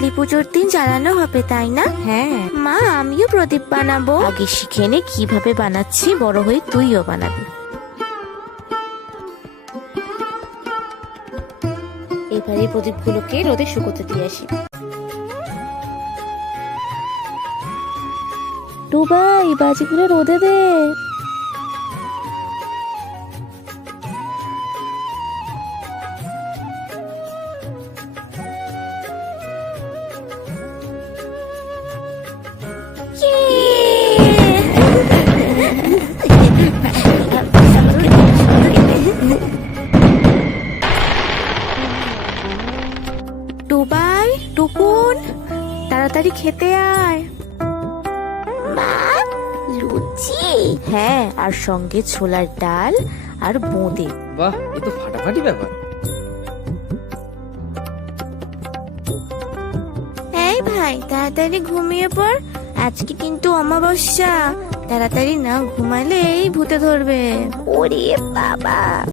কালী পুজোর দিন জ্বালানো হবে তাই না? হ্যাঁ, মা আমিও প্রদীপ বানাবো। আগে শিখে নে কিভাবে বানাচ্ছি, বড় হয়ে তুইও বানাবি। এবারে প্রদীপগুলোকে রোদে শুকোতে দিয়ে আসি। টুবাই বাজিগুলো রোদে দে। টুবাই টুকুন তাড়াতাড়ি খেতে আয়। মা, লুচি? হ্যাঁ, আর সঙ্গে ছোলার ডাল আর বোঁদে। বাহ, এ তো ফাটাফাটি ব্যাপার। এই ভাই তাড়াতাড়ি ঘুমিয়ে পড়, আজকে কিন্তু অমাবস্যা। তাড়াতাড়ি না ঘুমালে এই ভূতে ধরবে। ওরে বাবা।